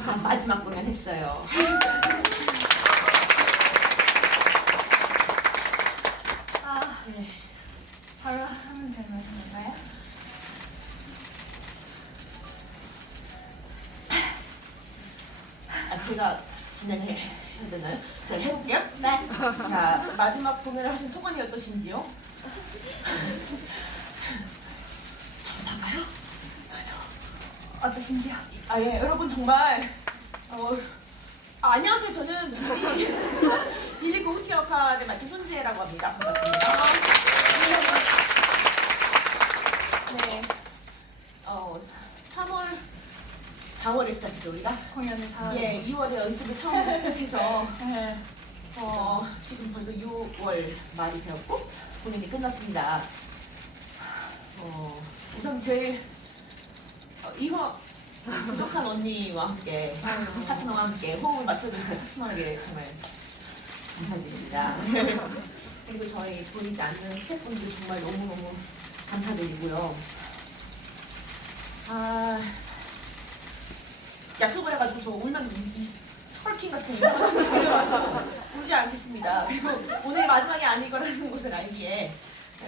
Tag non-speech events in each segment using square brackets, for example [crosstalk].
마지막 공연 했어요. 아, 네. 바로 하면 되는 건가요? 아, 제가 진행을 해야 되나요? 제가 해볼게요. 네. 자, 마지막 공연을 하신 소감이 어떠신지요? [laughs] 저 봐봐요. 아, 저. 어떠신지요? 아, 예, 여러분 정말 어, 아, 안녕하세요. 저는 빌리, 빌리 고우티 역할을 맡은 손지혜라고 합니다. 반갑습니다. 네, 어, 3월, 4월에 시작했죠 우리가. 공연을 다. 예, 2월에 연습을 처음으로 시작해서 네. [laughs] 어, 지금 벌써 6월 말이 되었고 공연이 끝났습니다. 어, 우선 제일 어, 이화 부족한 언니와 함께 파트너와 함께 호흡을 맞춰준 제 파트너에게 정말 감사드립니다. [laughs] 그리고 저희 보이지 않는 스태프분들 정말 너무너무 감사드리고요. 아, 약속을 해가지고 저 울면 이, 이 헐킹 같은 거 [laughs] 울지 않겠습니다. 그리고 오늘 마지막이 아니거라는 것을 알기에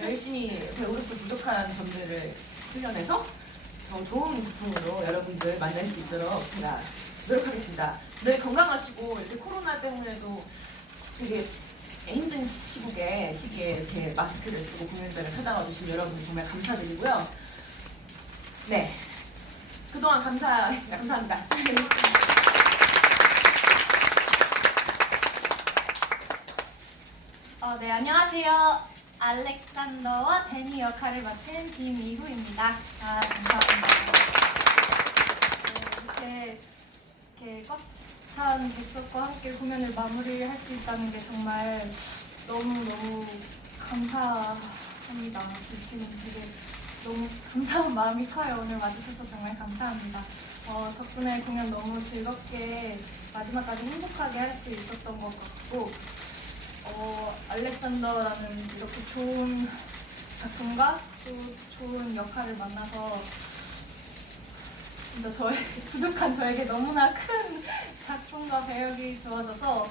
열심히 배우로서 부족한 점들을 훈련해서 더 좋은 작품으로 여러분들 만날 수 있도록 제가 노력하겠습니다. 늘 건강하시고 이렇게 코로나 때문에도 되게 힘든 시국에 시기에 이렇게 마스크를 쓰고 공연장을 찾아와 주신 여러분 정말 감사드리고요. 네. 그동안 감사했습니다. 감사합니다. 어, 네, 안녕하세요. 알렉산더와 데니 역할을 맡은 김이후입니다. 아, 감사합니다. 네, 이렇게, 이렇게 꽉찬 객석과 함께 공연을 마무리할 수 있다는 게 정말 너무너무 감사합니다. 지금 되게 너무 감사한 마음이 커요. 오늘 와주셔서 정말 감사합니다. 어, 덕분에 공연 너무 즐겁게 마지막까지 행복하게 할 수 있었던 것 같고 어, 알렉산더라는 이렇게 좋은 작품과 또 좋은 역할을 만나서 진짜 저의 [laughs] 부족한 저에게 너무나 큰 작품과 배역이 주어져서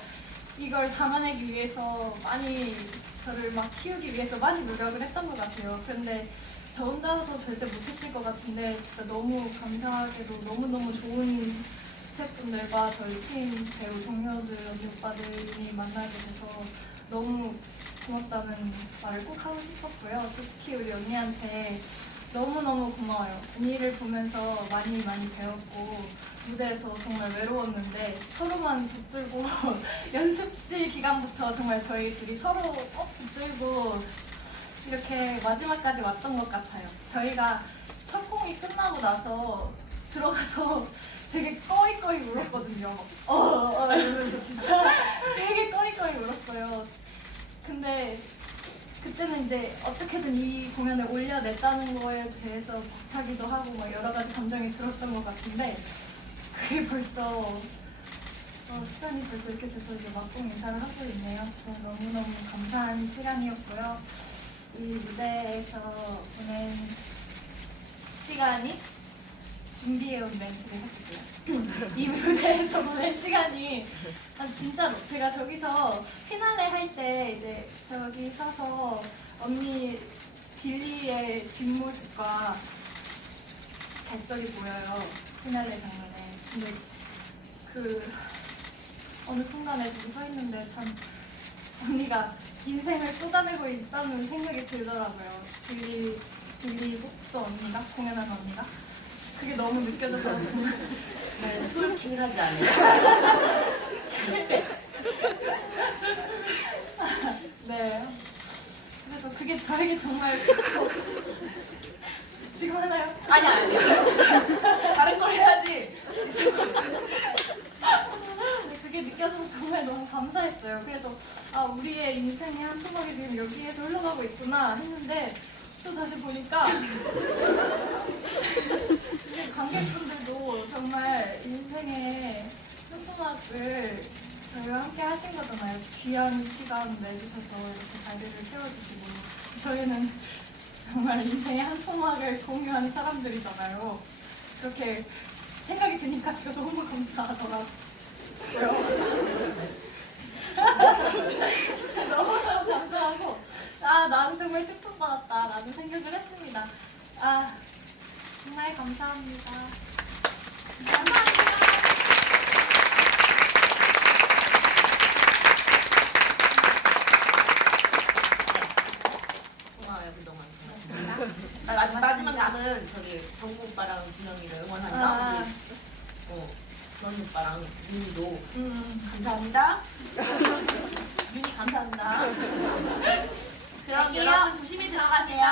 이걸 담아내기 위해서 많이 저를 막 키우기 위해서 많이 노력을 했던 것 같아요. 근데 저 혼자서 절대 못했을 것 같은데 진짜 너무 감사하게도 너무너무 좋은 스태프분들과 저희 팀 배우 동료들, 언니 오빠들이 만나게 돼서 너무 고맙다는 말을 꼭 하고 싶었고요. 특히 우리 언니한테 너무너무 고마워요. 언니를 보면서 많이 많이 배웠고 무대에서 정말 외로웠는데 서로만 붙들고 [laughs] 연습실 기간부터 정말 저희 둘이 서로 꼭 붙들고 이렇게 마지막까지 왔던 것 같아요. 저희가 첫 공이 끝나고 나서 들어가서 되게 꺼이꺼이 울었거든요. 어, 어, 이러면서 진짜 되게 꺼이꺼이 울었어요. 근데 그때는 이제 어떻게든 이 공연을 올려냈다는 거에 대해서 벅차기도 하고 막 여러 가지 감정이 들었던 것 같은데 그게 벌써 어, 시간이 벌써 이렇게 돼서 이제 막공 인사를 하고 있네요. 저 너무너무 감사한 시간이었고요. 이 무대에서 보낸 시간이 준비해온 멘트를 해주고요. 이 무대에서 보낸 시간이 아, 진짜로 제가 저기서 피날레 할 때 이제 저기 서서 언니 빌리의 뒷모습과 뱃살이 보여요 피날레 장면에. 근데 그 어느 순간에 저기 서 있는데 참 언니가 인생을 쏟아내고 있다는 생각이 들더라고요. 빌리 빌리 속도 언니가 공연한 언니가 그게 너무 느껴져서 정말 네, 소름끼긴 하지 않아요? 절대. [laughs] 네. 그래서 그게 저에게 정말 [laughs] 지금 하나요? 아니 아니. 다른 걸 해야지. 근데 그게 느껴져서 정말 너무 감사했어요. 그래서 아 우리의 인생의 한 토막이 지금 여기에서 흘러가고 있구나 했는데 또 다시 보니까 관객분들도 정말 인생의 한 토막을 저희와 함께 하신 거잖아요. 귀한 시간 내주셔서 이렇게 자리를 채워주시고 저희는 정말 인생의 한 토막을 공유하는 사람들이잖아요. 그렇게 생각이 드니까 제가 너무 감사하더라고요. 너무너무 감사하고 아 나는 정말 축복받았다 라는 생각을 했습니다. 아 정말. 감사합니다. 아빠랑 윤이도 음, 감사합니다. [laughs] 윤이 감사합니다. 그럼 여러분 조심히 들어가세요.